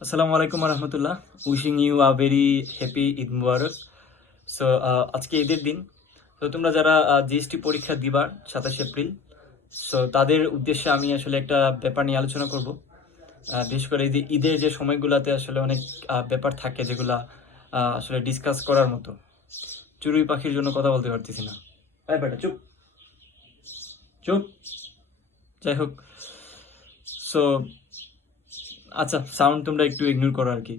আসসালামু আলাইকুম রহমতুল্লাহ wishing you a very happy Eid Mubarak so আজকে ঈদের দিন। তো তোমরা যারা জিএসটি পরীক্ষা দিবার সাতাশ এপ্রিল সো তাদের উদ্দেশ্যে আমি আসলে একটা ব্যাপার নিয়ে আলোচনা করব। বিশেষ করে যে ঈদের যে সময়গুলোতে আসলে অনেক ব্যাপার থাকে যেগুলা আসলে ডিসকাস করার মতো। চড়ুই পাখির জন্য কথা বলতে পারতেছি না। এই বেটা, চুপ। চুপ। যাই হোক। সো আচ্ছা সাউন্ড তোমরা একটু ইগনোর করো আর কি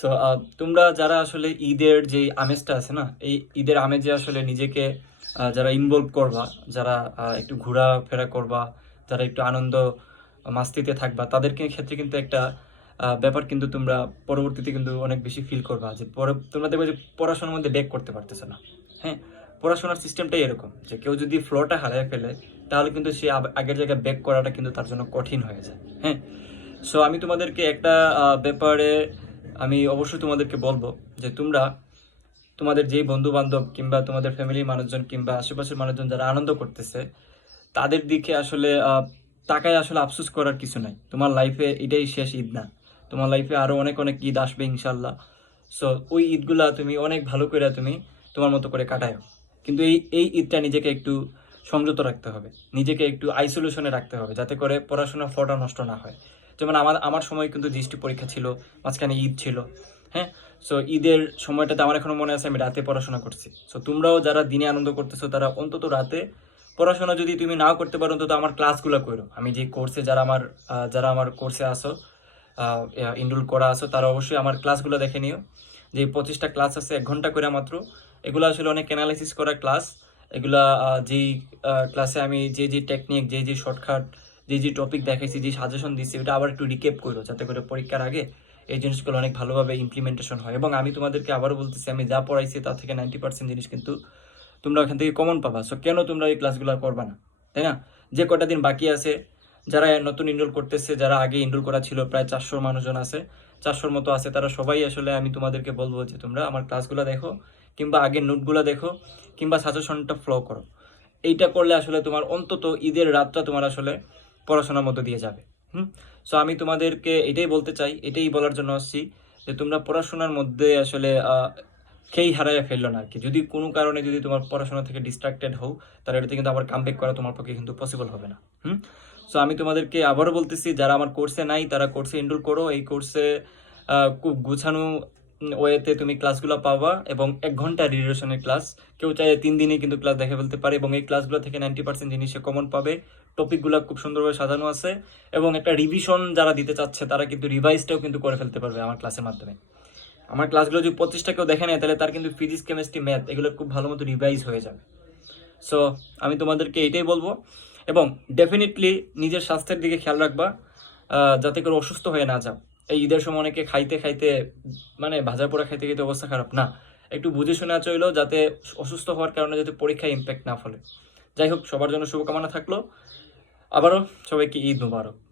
সো তোমরা যারা আসলে ঈদের যে আমেজটা আছে না, এই ঈদের আমেজে আসলে নিজেকে যারা ইনভলভ করবা, যারা একটু ঘোরাফেরা করবা, যারা একটু আনন্দ মাস্তিতে থাকবা তাদেরকে ক্ষেত্রে কিন্তু একটা ব্যাপার কিন্তু তোমরা পরবর্তীতে কিন্তু অনেক বেশি ফিল করবা যে পরে তোমরা দেখবে যে পড়াশোনার মধ্যে ব্যাক করতে পারতেছে না। হ্যাঁ? পড়াশোনার সিস্টেমটাই এরকম যে কেউ যদি ফ্লোটা হারিয়ে ফেলে, তাহলে কিন্তু সে আগের জায়গায় ব্যাক করাটা কিন্তু তার জন্য কঠিন হয়ে যায়। হ্যাঁ? সো আমি তোমাদেরকে একটা ব্যাপারে আমি অবশ্যই তোমাদেরকে বলব যে তোমরা তোমাদের যেই বন্ধু বান্ধব কিংবা তোমাদের ফ্যামিলির মানুষজন কিংবা আশেপাশের মানুষজন যারা আনন্দ করতেছে, তাদের দিকে আসলে তাকায় আসলে আফসোস করার কিছু নাই। তোমার লাইফে এটাই শেষ ঈদ না। তোমার লাইফে আরও অনেক অনেক ঈদ আসবে ইনশাল্লাহ সো ওই ঈদগুলা তুমি অনেক ভালো করে তুমি তোমার মতো করে কাটায়ো। কিন্তু এই এই ঈদটা নিজেকে একটু সংযত রাখতে হবে। নিজেকে একটু আইসোলেশনে রাখতে হবে যাতে করে পড়াশোনা ফলটা নষ্ট না হয়। যেমন আমার আমার সময় কিন্তু জিএসটি পরীক্ষা ছিল, মাঝখানে ঈদ ছিল হ্যাঁ? সো ঈদের সময়টাতে আমার এখনও মনে আছে আমি রাতে পড়াশোনা করছি। সো তোমরাও যারা দিনে আনন্দ করতেছো, তারা অন্তত রাতে পড়াশোনা যদি তুমি নাও করতে পারো, অন্তত আমার ক্লাসগুলো করো। আমি যে কোর্সে যারা আমার যারা আমার কোর্সে আসো ইনরোল করা আসো, তারা অবশ্যই আমার ক্লাসগুলো দেখে নিও। যে পঁচিশটা ক্লাস আছে, এক ঘণ্টা করে মাত্র। এগুলো আসলে অনেক অ্যানালাইসিস করা ক্লাস। এগুলা যেই ক্লাসে আমি যে যে টেকনিক যে যে শর্টকাট যে যে টপিক দেখাইছি, যে সাজেশন দিচ্ছি ওটা আবার একটু রিকেপ করো যাতে করে পরীক্ষার আগে এই জিনিসগুলো অনেক ভালোভাবে ইমপ্লিমেন্টেশন হয়। এবং আমি তোমাদেরকে আবারও বলতেছি, আমি যা পড়াইছি তার থেকে নাইনটি পার্সেন্ট জিনিস কিন্তু তোমরা ওখান থেকে কমন পাবা। সো কেন তোমরা এই ক্লাসগুলো করবা না? তাই না? যে কটা দিন বাকি আছে, যারা নতুন ইনরোল করতেছে, যারা আগে ইনরোল করা ছিল, প্রায় চারশো মানুষজন আছে, চারশোর মতো আছে, তারা সবাই আসলে আমি তোমাদেরকে বলব যে, তোমরা আমার ক্লাসগুলো দেখো, কিংবা আগের নোটগুলো দেখো, কিংবা সাজেশনটা ফ্লো করো। এইটা করলে আসলে তোমার অন্তত ঈদের রাতটা তোমার আসলে পড়াশোনার মধ্যে দিয়ে যাবে। হুম? সো আমি তোমাদেরকে এটাই বলতে চাই, এটাই বলার জন্য আসছি যে তোমরা পড়াশোনার মধ্যে আসলে খেই হারাইয়া ফেলল না আর কি যদি কোনো কারণে যদি তোমার পড়াশোনা থেকে ডিস্ট্রাক্টেড হও, তাহলে এটাতে কিন্তু আবার কামব্যাক করা তোমার পক্ষে কিন্তু পসিবল হবে না। হুম? সো আমি তোমাদেরকে আবারও বলতেছি, যারা আমার কোর্সে নাই, তারা কোর্সে এনরোল করো। এই কোর্সে খুব গুছানো ওয়েতে তুমি ক্লাসগুলো পাবা এবং এক ঘণ্টা রিডিউশনের ক্লাস কেউ চাইলে তিন দিনে কিন্তু ক্লাস দেখে ফেলতে পারে এবং এই ক্লাসগুলো থেকে নাইনটি পার্সেন্ট জিনিসে কমন পাবে। টপিকগুলো খুব সুন্দরভাবে সাজানো আছে এবং একটা রিভিশন যারা দিতে চাচ্ছে, তারা কিন্তু রিভাইজটাও কিন্তু করে ফেলতে পারবে আমার ক্লাসের মাধ্যমে। আমার ক্লাসগুলো যদি পঁচিশটা কেউ দেখে নেয়, তাহলে তার কিন্তু ফিজিক্স কেমিস্ট্রি ম্যাথ এগুলো খুব ভালো মতো রিভাইজ হয়ে যাবে। সো আমি তোমাদেরকে এটাই বলব এবং ডেফিনেটলি নিজের স্বাস্থ্যের দিকে খেয়াল রাখবা যাতে করে অসুস্থ হয়ে না যাও। এই ঈদের সময় অনেকে খাইতে খাইতে মানে ভাজা পোড়া খাইতে খাইতে অবস্থা খারাপ। না, একটু বুঝে শুনে চইল যাতে অসুস্থ হওয়ার কারণে যাতে পরীক্ষায় ইম্প্যাক্ট না ফলে। যাই হোক, সবার জন্য শুভকামনা থাকল। আবারও সবাইকে ঈদ মুবারক।